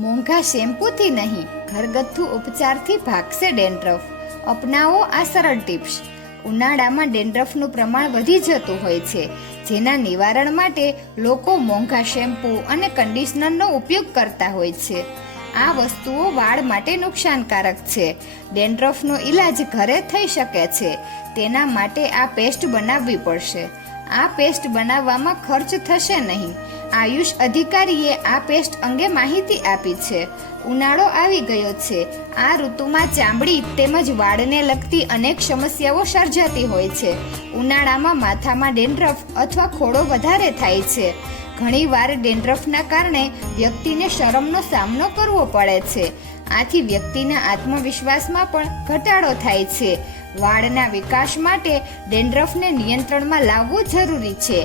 મોંઘા શેમ્પૂથી નહીં, ઘરગથ્થુ ઉપચારથી ભાગશે ડેન્ડ્રફ. અપનાવો આ સરળ ટિપ્સ. ઉનાળામાં ડેન્ડ્રફનું પ્રમાણ વધી જતું હોય છે, જેના નિવારણ માટે લોકો મોંઘા શેમ્પૂ અને કન્ડિશનરનો ઉપયોગ કરતા હોય છે. આ વસ્તુઓ વાળ માટે નુકસાનકારક છે. ડેન્ડ્રફનો ઈલાજ ઘરે થઈ શકે છે. તેના માટે આ પેસ્ટ બનાવવી પડશે. આ પેસ્ટ બનાવવામાં ખર્ચ થશે નહીં. આયુષ અધિકારીએ આ પેસ્ટ અંગે માહિતી આપી છે. ઉનાળો આવી ગયો છે. આ ઋતુમાં ચામડી તેમજ વાળને લગતી અનેક સમસ્યાઓ સર્જાતી હોય છે. ઉનાળામાં માથામાં ડેન્ડ્રફ અથવા ખોડો વધારે થાય છે. ઘણીવાર ડેન્ડ્રફના કારણે વ્યક્તિને શરમનો સામનો કરવો પડે છે. આથી વ્યક્તિના આત્મવિશ્વાસમાં પણ ઘટાડો થાય છે. વાળના વિકાસ માટે ડેન્ડ્રફને નિયંત્રણમાં લાવવું જરૂરી છે.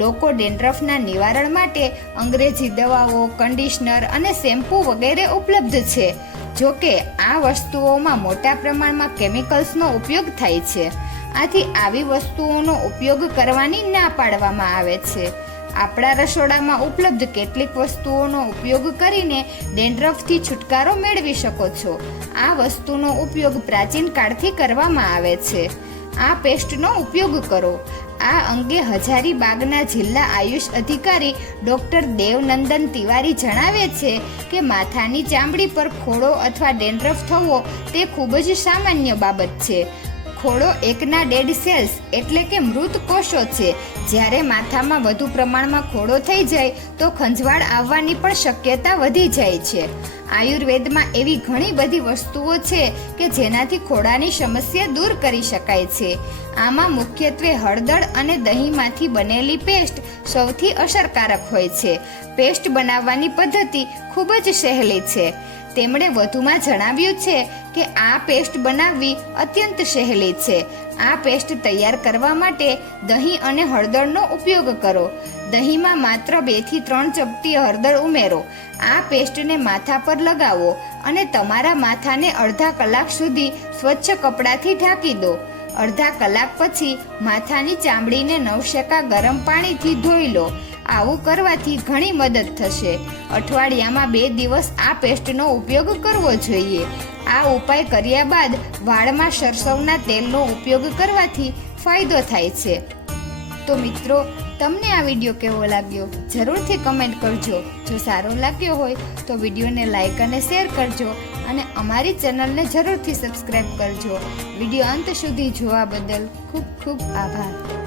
લોકો ડેન્ડ્રફના નિવારણ માટે અંગ્રેજી દવાઓ, કન્ડિશનર અને શેમ્પૂ વગેરે ઉપલબ્ધ છે. જો કે આ વસ્તુઓમાં મોટા પ્રમાણમાં કેમિકલ્સનો ઉપયોગ થાય છે. આથી આવી વસ્તુઓનો ઉપયોગ કરવાની ના પાડવામાં આવે છે. આપણા રસોડામાં ઉપલબ્ધ કેટલીક વસ્તુઓનો ઉપયોગ કરીને ડેન્ડ્રફથી છુટકારો મેળવી શકો છો. આ વસ્તુનો ઉપયોગ પ્રાચીન કાળથી કરવામાં આવે છે. આ પેસ્ટનો ઉપયોગ કરો. આ અંગે હજારીબાગના જિલ્લા આયુષ અધિકારી ડૉક્ટર દેવનંદન તિવારી જણાવે છે કે માથાની ચામડી પર ખોડો અથવા ડેન્ડ્રફ થવો તે ખૂબ જ સામાન્ય બાબત છે. ખોડો એકના ડેડ સેલ્સ એટલે કે મૃત કોષો છે. જ્યારે માથામાં વધુ પ્રમાણમાં ખોડો થઈ જાય તો ખંજવાળ આવવાની પણ શક્યતા વધી જાય છે. આયુર્વેદમાં એવી ઘણી બધી વસ્તુઓ છે કે જેનાથી ખોડાની સમસ્યા દૂર કરી શકાય છે. આમાં મુખ્યત્વે હળદર અને દહીંમાંથી બનેલી પેસ્ટ સૌથી અસરકારક હોય છે. પેસ્ટ બનાવવાની પદ્ધતિ ખૂબ જ સહેલી છે. તેમણે વધુમાં જણાવ્યું છે કે આ પેસ્ટ બનાવવી અત્યંત સહેલી છે. આ પેસ્ટ તૈયાર કરવા માટે દહીં અને હળદરનો ઉપયોગ કરો. દહીંમાં માત્ર 2 થી 3 ચપટી હળદર ઉમેરો. આ પેસ્ટને માથા પર લગાવો અને તમારા માથાને અડધા કલાક સુધી સ્વચ્છ કપડાથી ઢાંકી દો. અડધા કલાક પછી માથાની ચામડીને નવશેકા ગરમ પાણીથી ધોઈ લો. આવું કરવાથી ઘણી મદદ થશે. અઠવાડિયામાં 2 દિવસ આ પેસ્ટનો ઉપયોગ કરવો જોઈએ. આ ઉપાય કર્યા બાદ વાળમાં સરસવના તેલનો ઉપયોગ કરવાથી ફાયદો થાય છે. તો મિત્રો, તમને આ વિડીયો કેવો લાગ્યો જરૂરથી કમેન્ટ કરજો. જો સારો લાગ્યો હોય તો વિડીયોને લાઈક અને શેર કરજો અને અમારી ચેનલને જરૂરથી સબસ્ક્રાઈબ કરજો. વિડીયો અંત સુધી જોવા બદલ ખૂબ ખૂબ આભાર.